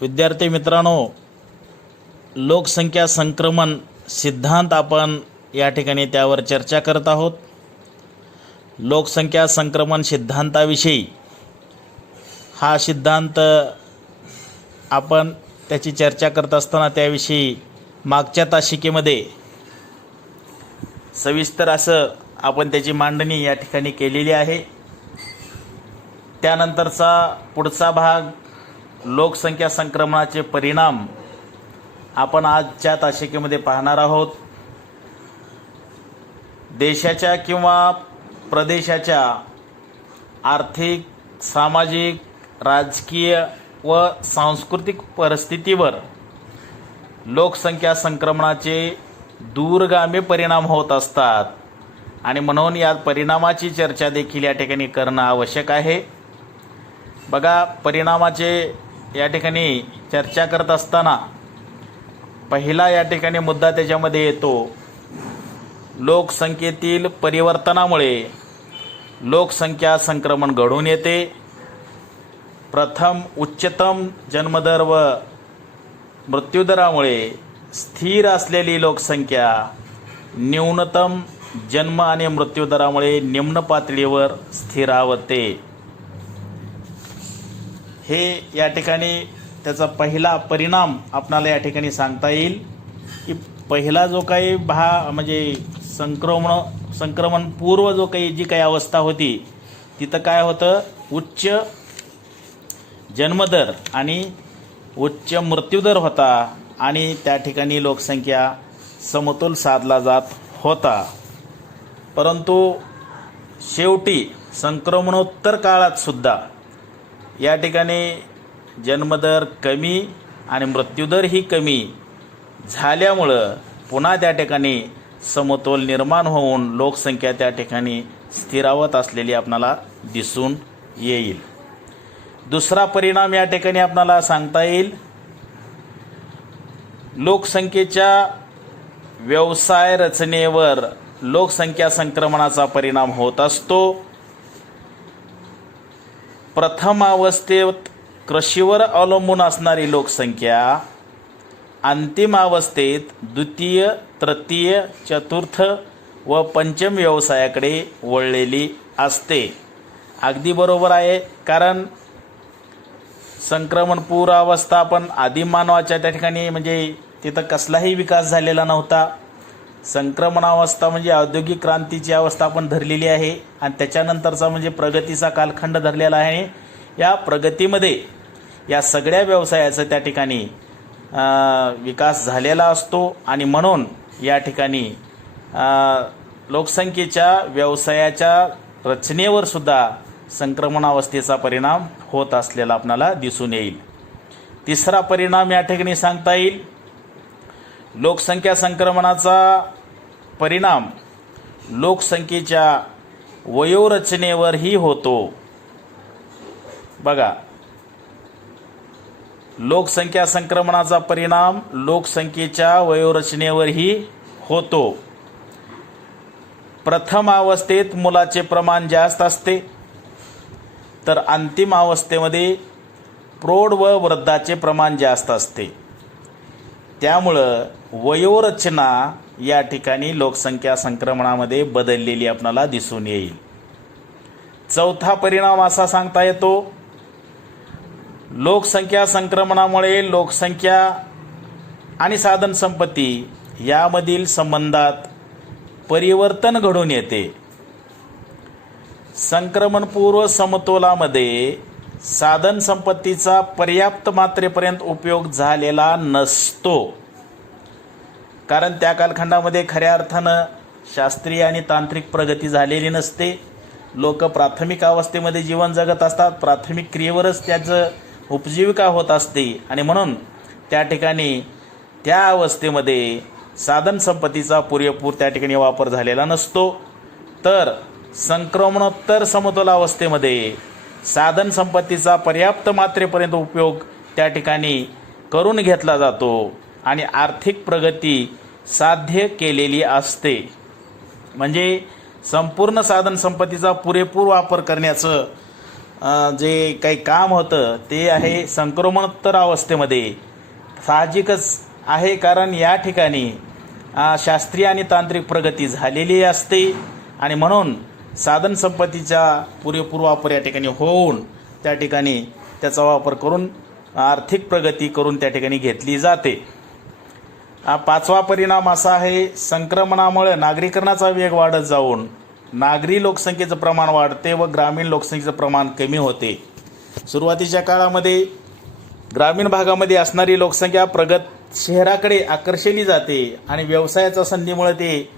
विद्यार्थी मित्रांनो, लोकसंख्या संक्रमण सिद्धांत आपण या ठिकाणी त्यावर चर्चा करत आहोत. लोकसंख्या संक्रमण सिद्धांताविषयी हा सिद्धांत आपण त्याची चर्चा करत असताना त्याविषयी मागच्या तासिकेमध्ये सविस्तर असं आपण त्याची मांडणी या ठिकाणी केलेली आहे. त्यानंतरचा पुढचा भाग लोकसंख्या संक्रमणाचे परिणाम आपण आजच्या तासिकेमध्ये पाहणार आहोत. देशाच्या किंवा प्रदेशाच्या आर्थिक, सामाजिक, राजकीय व सांस्कृतिक परिस्थितीवर लोकसंख्या संक्रमणाचे दूरगामी परिणाम होत असतात आणि म्हणून या परिणामाची चर्चा देखील या ठिकाणी करणं आवश्यक आहे. बघा, परिणामाचे या ठिकाणी चर्चा करत असताना पहिला या ठिकाणी मुद्दा त्याच्यामध्ये येतो, लोकसंख्येतील परिवर्तनामुळे लोकसंख्या संक्रमण घडून येते. प्रथम उच्चतम जन्मदर व मृत्यूदरामुळे स्थिर असलेली लोकसंख्या न्यूनतम जन्म आणि मृत्यूदरामुळे निम्न पातळीवर स्थिरावते. हे या ठिकाणी त्याचा पहिला परिणाम आपणाला या ठिकाणी सांगता येईल की पहिला जो काही म्हणजे संक्रमण पूर्व जो काही जी काही अवस्था होती तिथं काय होतं, उच्च जन्मदर आणि उच्च मृत्यूदर होता आणि त्या ठिकाणी लोकसंख्या समतोल साधला जात होता. परंतु शेवटी संक्रमणोत्तर काळात सुद्धा या ठिकाणी जन्मदर कमी आणि मृत्यूदर ही कमी झाल्यामुळं पुन्हा त्या ठिकाणी समतोल निर्माण होऊन लोकसंख्या त्या ठिकाणी स्थिरावत असलेली आपणाला दिसून येईल. दुसरा परिणाम या ठिकाणी आपणाला सांगता येईल, लोकसंख्येच्या व्यवसाय रचनेवर लोकसंख्या संक्रमणाचा परिणाम होत असतो. प्रथम अवस्थेत कृषीवर अवलंबून असणारी लोकसंख्या अंतिम अवस्थेत द्वितीय, तृतीय, चतुर्थ व पंचम व्यवसायाकडे वळलेली असते. अगदी बरोबर आहे, कारण संक्रमणपूर्व अवस्था आपण आदिमानवाच्या त्या ठिकाणी म्हणजे तिथं कसलाही विकास झालेला नव्हता. संक्रमणावस्था म्हणजे औद्योगिक क्रांतीची अवस्था आपण धरलेली आहे आणि त्याच्यानंतरचा म्हणजे प्रगतीचा कालखंड धरलेला आहे. या प्रगतीमध्ये या सगळ्या व्यवसायाचं त्या ठिकाणी विकास झालेला असतो आणि म्हणून या ठिकाणी लोकसंख्येच्या व्यवसायाच्या रचनेवर सुद्धा संक्रमणावस्थेचा परिणाम होत असलेला आपल्याला दिसून येईल. तिसरा परिणाम या ठिकाणी सांगता येईल, लोकसंख्या संक्रमणाचा परिणाम लोकसंख्येच्या वयोरचनेवरही होतो. बघा, लोकसंख्या संक्रमणाचा परिणाम लोकसंख्येच्या वयोरचनेवरही होतो. प्रथम अवस्थेत मुलाचे प्रमाण जास्त असते, तर अंतिम अवस्थेमध्ये प्रौढ व वृद्धाचे प्रमाण जास्त असते. त्यामुळं वयोरचना या ठिकाणी लोकसंख्या संक्रमणामध्ये बदललेली आपल्याला दिसून येईल. चौथा परिणाम असा सांगता येतो, लोकसंख्या संक्रमणामुळे लोकसंख्या आणि साधनसंपत्ती यामधील संबंधात परिवर्तन घडून येते. संक्रमणपूर्व समतोलामध्ये साधनसंपत्तीचा पर्याप्त मात्रेपर्यंत उपयोग झालेला नसतो, कारण त्या कालखंडामध्ये खऱ्या अर्थानं शास्त्रीय आणि तांत्रिक प्रगती झालेली नसते. लोक प्राथमिक अवस्थेमध्ये जीवन जगत असतात, प्राथमिक क्रियेवरच त्याचं उपजीविका होत असते आणि म्हणून त्या ठिकाणी त्या अवस्थेमध्ये साधनसंपत्तीचा पुरेपूर त्या ठिकाणी वापर झालेला नसतो. तर संक्रमणोत्तर समतोल अवस्थेमध्ये साधनसंपत्तीचा पर्याप्त मात्रेपर्यंत उपयोग त्या ठिकाणी करून घेतला जातो आणि आर्थिक प्रगती साध्य केलेली असते. म्हणजे संपूर्ण साधनसंपत्तीचा पुरेपूर वापर करण्याचं जे काही काम होतं ते आहे संक्रमणोत्तर अवस्थेमध्ये. साहजिकच आहे, कारण या ठिकाणी शास्त्रीय आणि तांत्रिक प्रगती झालेली असते आणि म्हणून साधनसंपत्तीचा पुरेपूर वापर या ठिकाणी होऊन त्या ठिकाणी त्याचा वापर करून आर्थिक प्रगती करून त्या ठिकाणी घेतली जाते. पाचवा परिणाम असा आहे, संक्रमणामुळे नागरीकरणाचा वेग वाढत जाऊन नागरी लोकसंख्येचं प्रमाण वाढते व ग्रामीण लोकसंख्येचं प्रमाण कमी होते. सुरुवातीच्या काळामध्ये ग्रामीण भागामध्ये असणारी लोकसंख्या प्रगत शहराकडे आकर्षली जाते आणि व्यवसायाच्या संधीमुळे ते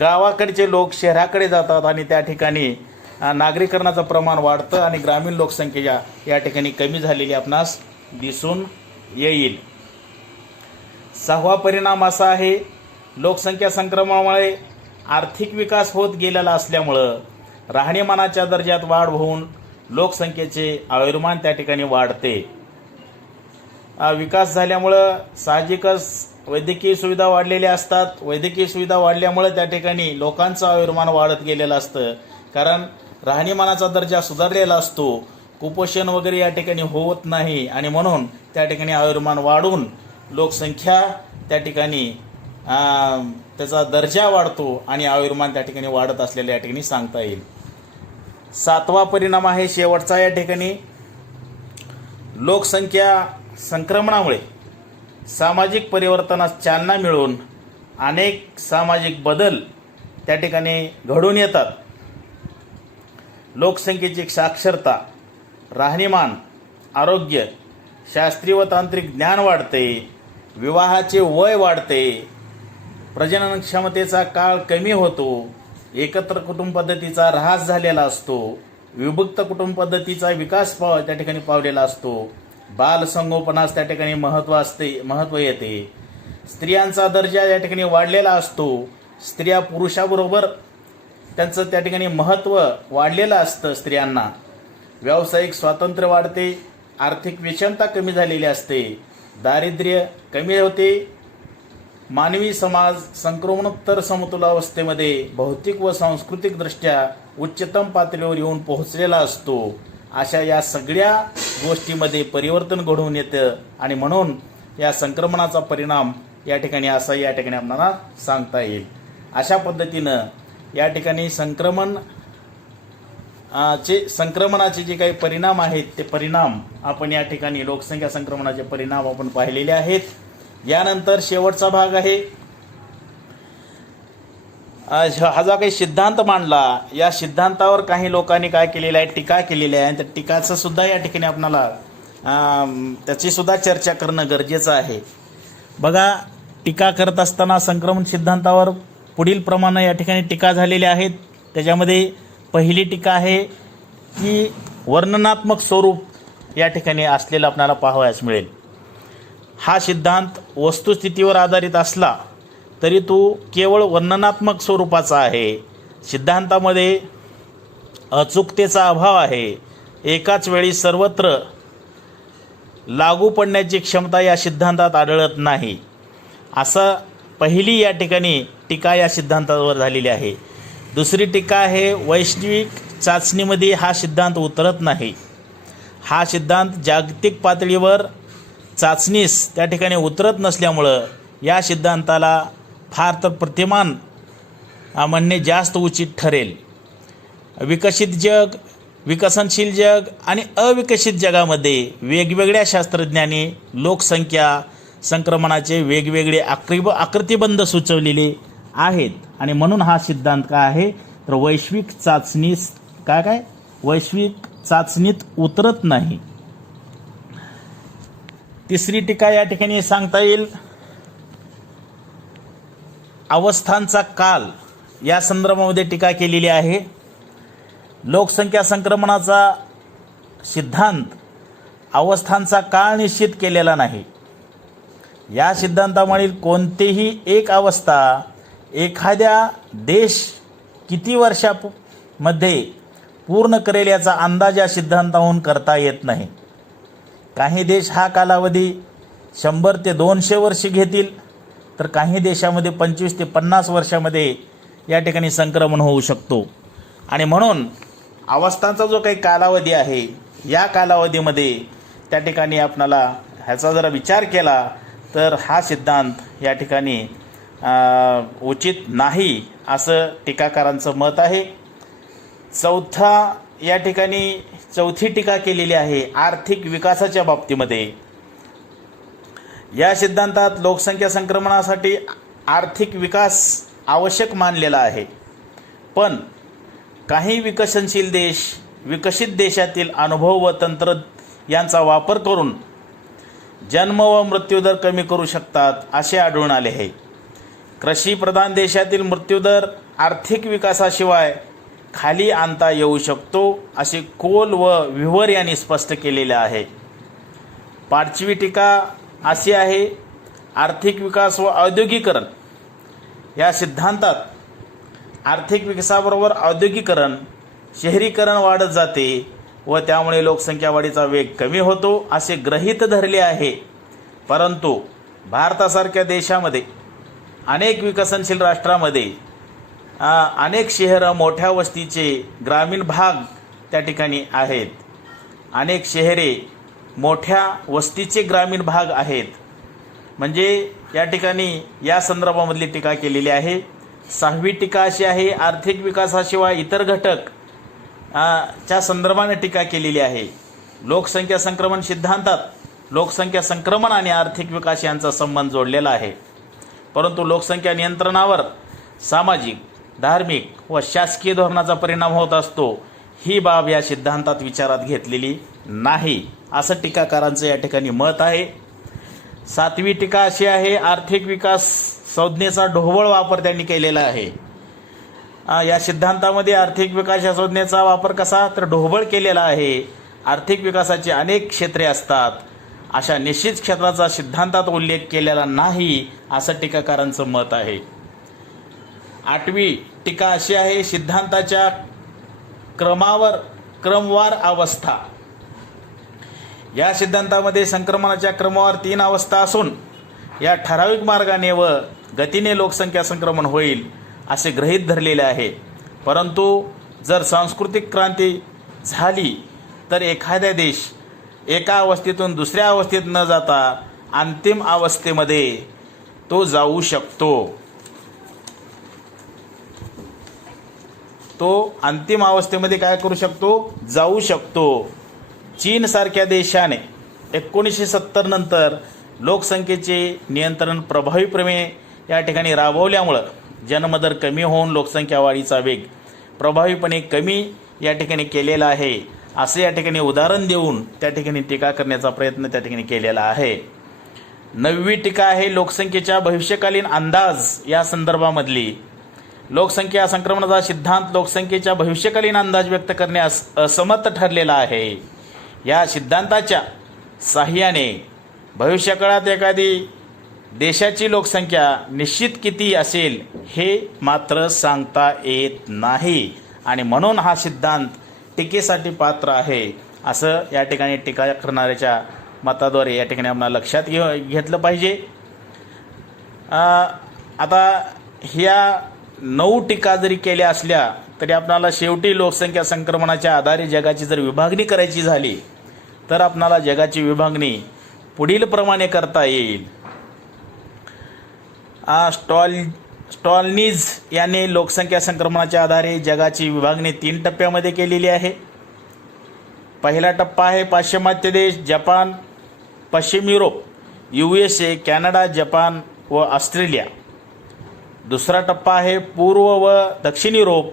गावाकडचे लोक शहराकडे जातात आणि त्या ठिकाणी नागरीकरणाचं प्रमाण वाढतं आणि ग्रामीण लोकसंख्या या ठिकाणी कमी झालेली आपणास दिसून येईल. सहावा परिणाम असा आहे, लोकसंख्या संक्रमणामुळे आर्थिक विकास होत गेलेला असल्यामुळं राहणीमानाच्या दर्जात वाढ होऊन लोकसंख्येचे आयुर्मान त्या ठिकाणी वाढते. विकास झाल्यामुळं साहजिकच वैद्यकीय सुविधा वाढलेल्या असतात. वैद्यकीय सुविधा वाढल्यामुळे त्या ठिकाणी लोकांचं आयुर्मान वाढत गेलेलं असतं, कारण राहणीमानाचा दर्जा सुधारलेला असतो. कुपोषण वगैरे या ठिकाणी होत नाही आणि म्हणून त्या ठिकाणी आयुर्मान वाढून लोकसंख्या त्या ठिकाणी त्याचा दर्जा वाढतो आणि आयुर्मान त्या ठिकाणी वाढत असलेल्या या ठिकाणी सांगता येईल. सातवा परिणाम आहे शेवटचा या ठिकाणी, लोकसंख्या संक्रमणामुळे सामाजिक परिवर्तनास चालना मिळून अनेक सामाजिक बदल त्या ठिकाणी घडून येतात. लोकसंख्येची साक्षरता, राहणीमान, आरोग्य, शास्त्रीय व तांत्रिक ज्ञान वाढते, विवाहाचे वय वाढते, प्रजनन क्षमतेचा काळ कमी होतो, एकत्र कुटुंब पद्धतीचा ऱ्हास झालेला असतो, विभक्त कुटुंब पद्धतीचा विकास त्या ठिकाणी पावलेला असतो, बालसंगोपनास त्या ठिकाणी महत्त्व येते, स्त्रियांचा दर्जा या ठिकाणी वाढलेला असतो, स्त्रिया पुरुषाबरोबर त्यांचं त्या ठिकाणी महत्त्व वाढलेलं असतं स्त्रियांना, व्यावसायिक स्वातंत्र्य वाढते, आर्थिक विषमता कमी झालेली असते, दारिद्र्य कमी होते, मानवी समाज संक्रमणोत्तर समतोलावस्थेमध्ये भौतिक व सांस्कृतिक दृष्ट्या उच्चतम पातळीवर येऊन पोहोचलेला असतो. अशा या सगळ्या गोष्टीमध्ये परिवर्तन घडून येतं आणि म्हणून या संक्रमणाचा परिणाम या ठिकाणी असा या ठिकाणी आपल्याला सांगता येईल. अशा पद्धतीनं या ठिकाणी संक्रमणाचे जे काही परिणाम आहेत ते परिणाम आपण या ठिकाणी लोकसंख्या संक्रमणाचे परिणाम आपण पाहिलेले आहेत. यानंतर शेवटचा भाग आहे, हा जो काही सिद्धांत मांडला या सिद्धांतावर काही लोकांनी काय केलेलं आहे, टीका केलेली आहे. त्या टीकाचं सुद्धा या ठिकाणी आपणाला त्याची सुद्धा चर्चा करणं गरजेचं आहे. बघा, टीका करत असताना संक्रमण सिद्धांतावर पुढील प्रमाणे या ठिकाणी टीका झालेल्या आहेत. त्याच्यामध्ये पहिली टीका आहे की वर्णनात्मक स्वरूप या ठिकाणी असलेलं आपल्याला पाहावयास मिळेल. हा सिद्धांत वस्तुस्थितीवर आधारित असला तरी तो केवळ वर्णनात्मक स्वरूपाचा आहे. सिद्धांतामध्ये अचूकतेचा अभाव आहे. एकाच वेळी सर्वत्र लागू पडण्याची क्षमता या सिद्धांतात आढळत नाही. असं पहिली या ठिकाणी टीका या सिद्धांतावर झालेली आहे. दुसरी टीका आहे, वैश्विक चाचणीमध्ये हा सिद्धांत उतरत नाही. हा सिद्धांत जागतिक पातळीवर चाचणीस त्या ठिकाणी उतरत नसल्यामुळं या सिद्धांताला फार तर प्रतिमान म्हणणे जास्त उचित ठरेल. विकसित जग, विकसनशील जग आणि अविकसित जगामध्ये वेगवेगळ्या शास्त्रज्ञांनी लोकसंख्या संक्रमणाचे वेगवेगळे आकृतिबंध सुचवलेले आहेत आणि म्हणून हा सिद्धांत काय आहे तर वैश्विक चाचणीत उतरत नाही. तिसरी टीका या ठिकाणी सांगता येईल, अवस्थांचा काल या संदर्भामध्ये टीका केलेली आहे. लोकसंख्या संक्रमणाचा सिद्धांत अवस्थांचा काळ निश्चित केलेला नाही. या सिद्धांतामुळे कोणतीही एक अवस्था एखाद्या देश किती वर्षामध्ये पूर्ण करेल याचा अंदाज या सिद्धांताहून करता येत नाही. काही देश हा कालावधी 100 ते 200 वर्षे घेतील, तर काही देशामध्ये 25 ते 50 वर्षामध्ये या ठिकाणी संक्रमण होऊ शकतो. आणि म्हणून अवस्थांचा जो काही कालावधी आहे, या कालावधीमध्ये त्या ठिकाणी आपणाला ह्याचा जरा विचार केला तर हा सिद्धांत या ठिकाणी उचित नाही असं टीकाकारांचं मत आहे. या ठिकाणी चौथी टीका केलेली आहे आर्थिक विकासाच्या बाबतीमध्ये. या सिद्धांतात लोकसंख्या संक्रमणासाठी आर्थिक विकास आवश्यक मानलेला आहे, पण काही विकसनशील देश विकसित देशातील अनुभव व तंत्र यांचा वापर करून जन्म व मृत्यूदर कमी करू शकतात असे आढळून आले आहे. कृषीप्रधान देशातील मृत्यूदर आर्थिक विकासाशिवाय खाली आणता येऊ शकतो असे कोल व व्हिवर यांनी स्पष्ट केलेले आहे. पाचवी टीका अशी आहे, आर्थिक विकास व औद्योगिकरण. या सिद्धांतात आर्थिक विकासाबरोबर औद्योगिकरण शहरीकरण वाढत जाते व त्यामुळे लोकसंख्या वाढीचा वेग कमी होतो असे गृहीत धरले आहे. परंतु भारतासारख्या देशामध्ये अनेक विकसनशील राष्ट्रामध्ये अनेक शहरं मोठ्या वस्तीचे ग्रामीण भाग त्या ठिकाणी आहेत. अनेक शहरे मोठ्या वस्तीचे ग्रामीण भाग आहेत. म्हणजे या ठिकाणी या संदर्भामधली टीका केलेली आहे. सहावी टीका अशी आहे, आर्थिक विकासाशिवाय इतर घटक च्या संदर्भाने टीका केलेली आहे. लोकसंख्या संक्रमण सिद्धांतात लोकसंख्या संक्रमण आणि आर्थिक विकास यांचा संबंध जोडलेला आहे, परंतु लोकसंख्या नियंत्रणावर सामाजिक, धार्मिक व शासकीय धोरणाचा परिणाम होत असतो ही बाब या सिद्धांतात विचारात घेतलेली नाही असं टीकाकारांचं या ठिकाणी मत आहे. सातवी टीका अशी आहे, आर्थिक विकास संज्ञेचा ढोबळ वापर त्यांनी केलेला आहे. या सिद्धांतामध्ये आर्थिक विकास या संज्ञेचा वापर कसा तर ढोबळ केलेला आहे. आर्थिक विकासाची अनेक क्षेत्रे असतात, अशा निश्चित क्षेत्राचा सिद्धांतात उल्लेख केलेला नाही असं टीकाकारांचं मत आहे. आठवी टीका अशी आहे, सिद्धांताच्या क्रमवार अवस्था. या सिद्धांतामध्ये संक्रमणाच्या क्रमवार 3 अवस्था असून या ठराविक मार्गाने व गतीने लोकसंख्या संक्रमण होईल असे गृहीत धरलेले आहे. परंतु जर सांस्कृतिक क्रांती झाली तर एखाद्या देश एका अवस्थेतून दुसऱ्या अवस्थेत न जाता अंतिम अवस्थेमध्ये तो जाऊ शकतो. तो अंतिम अवस्थेमध्ये काय करू शकतो? जाऊ शकतो. चीनसारख्या देशाने 1970 नंतर लोकसंख्येचे नियंत्रण प्रभावीपणे या ठिकाणी राबवल्यामुळं जन्मदर कमी होऊन लोकसंख्या वाढीचा वेग प्रभावीपणे कमी या ठिकाणी केलेला आहे असे या ठिकाणी उदाहरण देऊन त्या ठिकाणी टीका करण्याचा प्रयत्न त्या ठिकाणी केलेला आहे. 9वी टीका आहे, लोकसंख्येच्या भविष्यकालीन अंदाज या संदर्भामधली. लोकसंख्या संक्रमणाचा सिद्धांत लोकसंख्येच्या भविष्यकालीन अंदाज व्यक्त करण्यास असमर्थ ठरलेला आहे. या सिद्धांताच्या साहाय्याने भविष्यकाळात एखादी देशाची लोकसंख्या निश्चित किती असेल हे मात्र सांगता येत नाही आणि म्हणून हा सिद्धांत टीकेसाठी पात्र आहे असं या ठिकाणी टीका करणाऱ्याच्या मताद्वारे या ठिकाणी आम्हाला लक्षात घेतलं पाहिजे. आता ह्या 9 टीका जरी केल्या असल्या तरी आपणाला शेवटी लोकसंख्या संक्रमणाच्या आधारे जगाची जर विभागणी करायची झाली तर आपणाला जगाची विभागणी पुढील प्रमाणे करता येईल. स्टॉलनीज याने लोकसंख्या संक्रमणाच्या आधारे जगाची विभागणी 3 टप्प्यामध्ये केलेली आहे. पहिला टप्पा आहे पाश्चिमात्य देश, जपान, पश्चिम युरोप, USA, कॅनडा, जपान व ऑस्ट्रेलिया. दुसरा टप्पा आहे पूर्व व दक्षिण युरोप,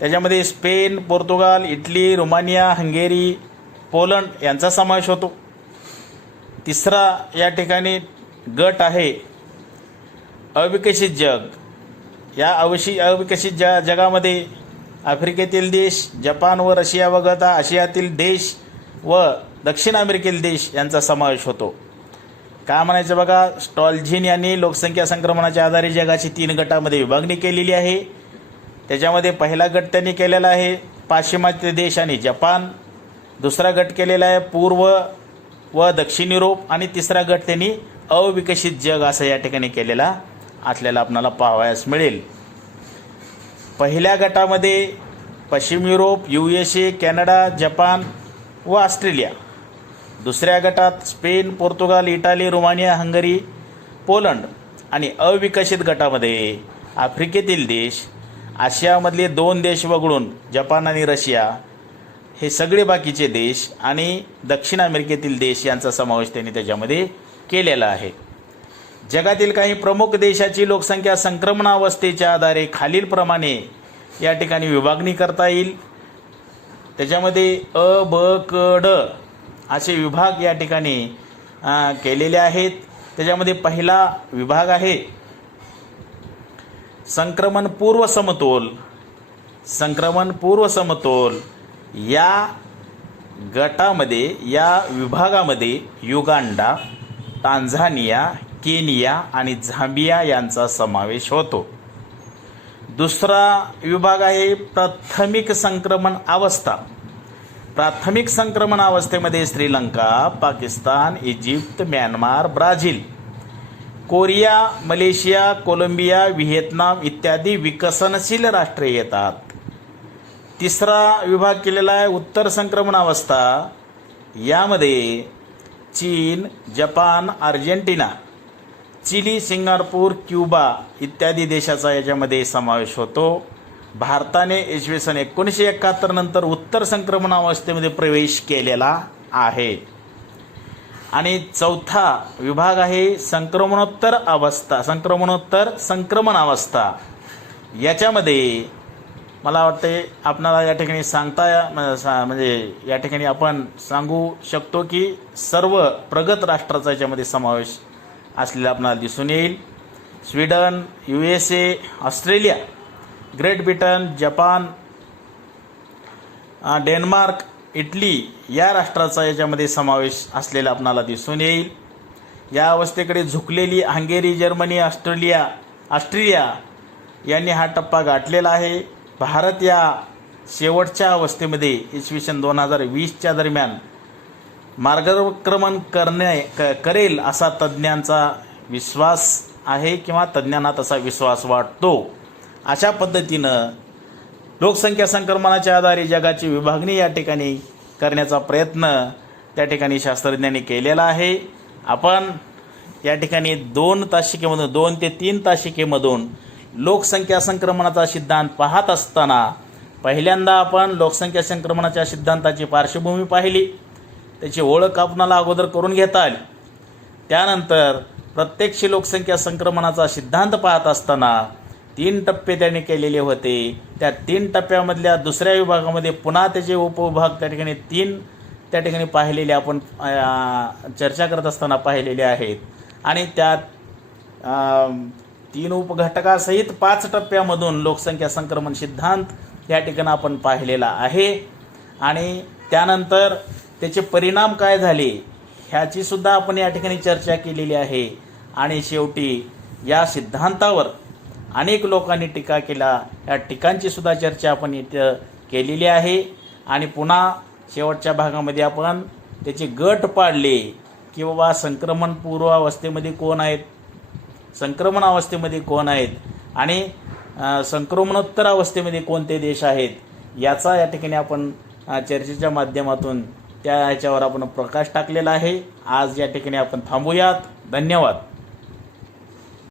त्याच्यामध्ये Spain, Portugal, Italy, Romania, Hungary, Poland यांचा समावेश होतो. तिसरा या ठिकाणी गट आहे अविकसित जग. या अविकसित जगामध्ये आफ्रिकेतील देश, जपान व रशिया वगळता आशियातील देश व दक्षिण अमेरिकेतील देश यांचा समावेश होतो. काय म्हणायचं बघा, स्टॉलझिन यांनी लोकसंख्या संक्रमणाच्या आधारे जगाची 3 गटामध्ये विभागणी केलेली आहे. त्याच्यामध्ये पहिला गट त्यांनी केलेला आहे पाश्चिमात्य देश आणि जपान, दुसरा गट केलेला आहे पूर्व व दक्षिण युरोप आणि तिसरा गट त्यांनी अविकसित जग असं या ठिकाणी केलेला आपल्याला पाहावयास मिळेल. पहिल्या गटामध्ये पश्चिम युरोप, USA, कॅनडा, जपान व ऑस्ट्रेलिया. दुसऱ्या गटात Spain, Portugal, Italy, Romania, hungry, Poland. आणि अविकसित गटामध्ये आफ्रिकेतील देश, आशियामधले 2 देश वगळून जपान आणि रशिया, हे सगळे बाकीचे देश आणि दक्षिण अमेरिकेतील देश यांचा समावेश त्यांनी त्याच्यामध्ये केलेला आहे. जगातील काही प्रमुख देशाची लोकसंख्या संक्रमणावस्थेच्या आधारे खालीलप्रमाणे या ठिकाणी विभागणी करता येईल. त्याच्यामध्ये अ, ब, क, ड असे विभाग या ठिकाणी केलेले आहेत. त्याच्यामध्ये पहिला विभाग आहे संक्रमणपूर्व समतोल. संक्रमणपूर्व समतोल या गटामध्ये, या विभागामध्ये युगांडा, टांझानिया, केनिया आणि झांबिया यांचा समावेश होतो. दुसरा विभाग आहे प्राथमिक संक्रमण अवस्था. प्राथमिक संक्रमण अवस्थेमध्ये Sri Lanka, Pakistan, Egypt, Myanmar, Brazil, Korea, Malaysia, Colombia, Vietnam इत्यादी विकसनशील राष्ट्रे येतात. तिसरा विभाग केलेला आहे उत्तर संक्रमण अवस्था. यामध्ये चीन, जपान, अर्जेंटिना, चिली, सिंगापूर, क्युबा इत्यादी देशाचा याच्यामध्ये समावेश होतो. भारताने इसवी सन 1971 नंतर उत्तर संक्रमण अवस्थेमध्ये प्रवेश केलेला आहे. आणि चौथा विभाग आहे संक्रमणोत्तर अवस्था, संक्रमण अवस्था. याच्यामध्ये मला वाटते आपणाला या ठिकाणी म्हणजे या ठिकाणी आपण सांगू शकतो की सर्व प्रगत राष्ट्राचा याच्यामध्ये समावेश असलेला आपल्याला दिसून येईल. Sweden, USA, Australia, great Britain, Japan, Denmark, Italy या राष्ट्राचा याच्यामध्ये समावेश असलेला आपणाला दिसून येईल. या अवस्थेकडे झुकलेली हंगेरी, जर्मनी, ऑस्ट्रेलिया यांनी हा टप्पा गाठलेला आहे. भारत या शेवटच्या अवस्थेमध्ये इसवी सन 2020च्या दरम्यान मार्गक्रमण करेल असा तज्ज्ञांचा विश्वास आहे किंवा तज्ज्ञांना तसा विश्वास वाटतो. अशा पद्धतीनं लोकसंख्या संक्रमणाच्या आधारे जगाची विभागणी या ठिकाणी करण्याचा प्रयत्न त्या ठिकाणी शास्त्रज्ञांनी केलेला आहे. आपण या ठिकाणी 2 ते 3 तासिकेमधून लोकसंख्या संक्रमणाचा सिद्धांत पाहत असताना पहिल्यांदा आपण लोकसंख्या संक्रमणाच्या सिद्धांताची पार्श्वभूमी पाहिली, त्याची ओळख आपणाला अगोदर करून घेता आली. त्यानंतर प्रत्यक्ष लोकसंख्या संक्रमणाचा सिद्धांत पाहत असताना 3 टप्पे त्यांनी केलेले होते. त्या 3 टप्प्यामधल्या दुसऱ्या विभागामध्ये पुन्हा त्याचे उपविभाग त्या ठिकाणी पाहिलेले आपण चर्चा करत असताना पाहिलेले आहेत. आणि त्या 3 उपघटकासहित 5 टप्प्यामधून लोकसंख्या संक्रमण सिद्धांत या ठिकाणी आपण पाहिलेला आहे. आणि त्यानंतर त्याचे परिणाम काय झाले ह्याची सुद्धा आपण या ठिकाणी चर्चा केलेली आहे. आणि शेवटी या सिद्धांतावर अनेक लोकांनी टीका केला, या टीकांची सुद्धा चर्चा आपण इथं केलेली आहे. आणि पुन्हा शेवटच्या भागामध्ये आपण त्याचे गट पाडले की बाबा संक्रमणपूर्व अवस्थेमध्ये कोण आहेत, संक्रमण अवस्थेमध्ये कोण आहेत आणि संक्रमणोत्तर अवस्थेमध्ये कोणते देश आहेत, याचा या ठिकाणी आपण चर्चेच्या माध्यमातून त्या ह्याच्यावर आपण प्रकाश टाकलेला आहे. आज या ठिकाणी आपण थांबूयात. धन्यवाद.